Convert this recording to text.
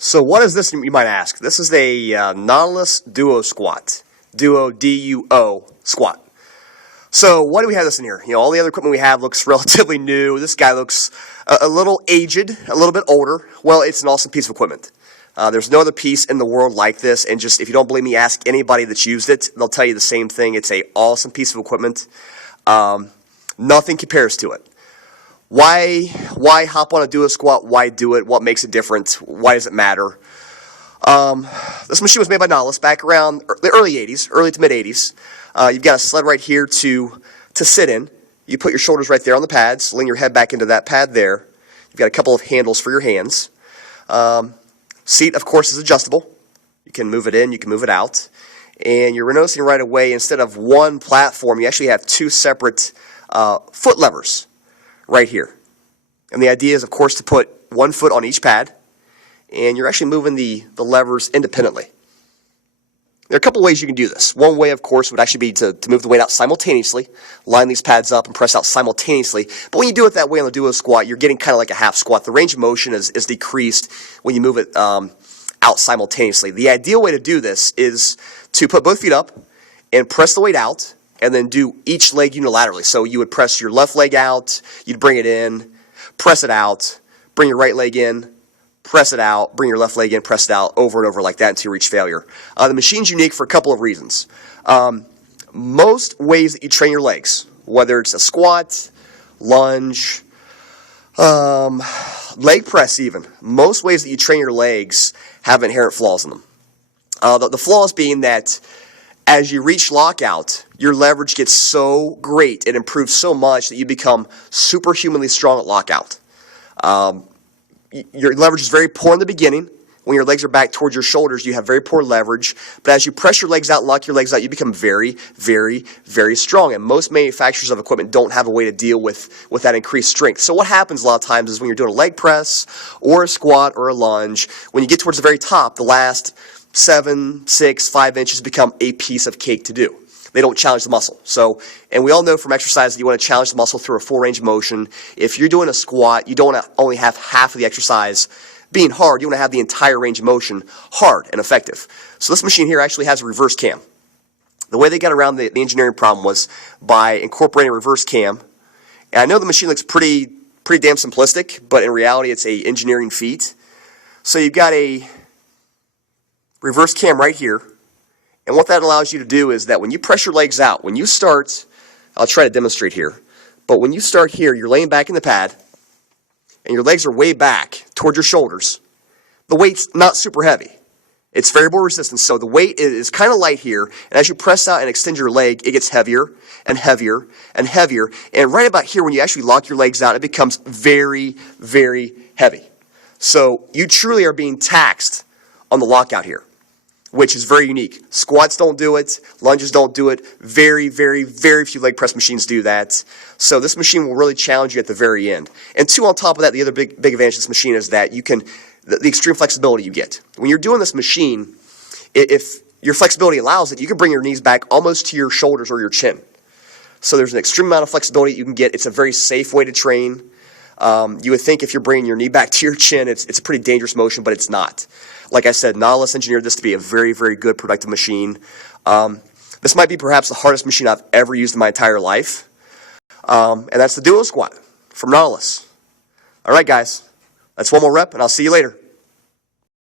So what is this, you might ask? This is a Nautilus Duo Squat. Duo, D-U-O, Squat. So why do we have this in here? You know, all the other equipment we have looks relatively new. This guy looks a little aged, a little bit older. Well, it's an awesome piece of equipment. There's no other piece in the world like this, and just if you don't believe me, ask anybody that's used it. They'll tell you the same thing. It's an awesome piece of equipment. Nothing compares to it. Why hop on a Duo Squat? Why do it? What makes it different? Why does it matter? This machine was made by Nautilus back around the early 80s, early to mid 80s. You've got a sled right here to sit in. You put your shoulders right there on the pads, lean your head back into that pad there. You've got a couple of handles for your hands. Seat, of course, is adjustable. You can move it in, you can move it out. And you're noticing right away, instead of one platform, you actually have two separate foot levers right here. And the idea is, of course, to put one foot on each pad, and you're actually moving the levers independently. There are a couple ways you can do this. One way, of course, would actually be to move the weight out simultaneously, line these pads up and press out simultaneously. But when you do it that way on the Duo Squat, you're getting kind of like a half squat. The range of motion is decreased when you move it out simultaneously. The ideal way to do this is to put both feet up and press the weight out, and then do each leg unilaterally. So you would press your left leg out, you'd bring it in, press it out, bring your right leg in, press it out, bring your left leg in, press it out, over and over like that until you reach failure. The machine's unique for a couple of reasons. Most ways that you train your legs, whether it's a squat, lunge, leg press even, most ways that you train your legs have inherent flaws in them. The flaws being that as you reach lockout, your leverage gets so great, it improves so much that you become superhumanly strong at lockout. Your leverage is very poor in the beginning. When your legs are back towards your shoulders, you have very poor leverage. But as you press your legs out and lock your legs out, you become very, very, very strong. And most manufacturers of equipment don't have a way to deal with that increased strength. So what happens a lot of times is when you're doing a leg press or a squat or a lunge, when you get towards the very top, the last 7, 6, 5 inches become a piece of cake to do. They don't challenge the muscle. So, and we all know from exercise that you want to challenge the muscle through a full range of motion. If you're doing a squat, you don't want to only have half of the exercise being hard. You want to have the entire range of motion hard and effective. So this machine here actually has a reverse cam. The way they got around the engineering problem was by incorporating a reverse cam. And I know the machine looks pretty damn simplistic, but in reality it's an engineering feat. So you've got a reverse cam right here. And what that allows you to do is that when you press your legs out, when you start, I'll try to demonstrate here, but when you start here, you're laying back in the pad, and your legs are way back towards your shoulders. The weight's not super heavy. It's variable resistance, so the weight is kind of light here, and as you press out and extend your leg, it gets heavier and heavier and heavier, and right about here, when you actually lock your legs out, it becomes very, very heavy. So you truly are being taxed on the lockout here, which is very unique. Squats don't do it. Lunges don't do it. Very, very, very few leg press machines do that. So this machine will really challenge you at the very end. And two, on top of that, the other big advantage of this machine is that you can, the extreme flexibility you get. When you're doing this machine, if your flexibility allows it, you can bring your knees back almost to your shoulders or your chin. So there's an extreme amount of flexibility you can get. It's a very safe way to train. You would think if you're bringing your knee back to your chin, it's a pretty dangerous motion, but it's not. Like I said, Nautilus engineered this to be a very, very good productive machine. This might be perhaps the hardest machine I've ever used in my entire life. And that's the Duo Squat from Nautilus. All right, guys. That's one more rep, and I'll see you later.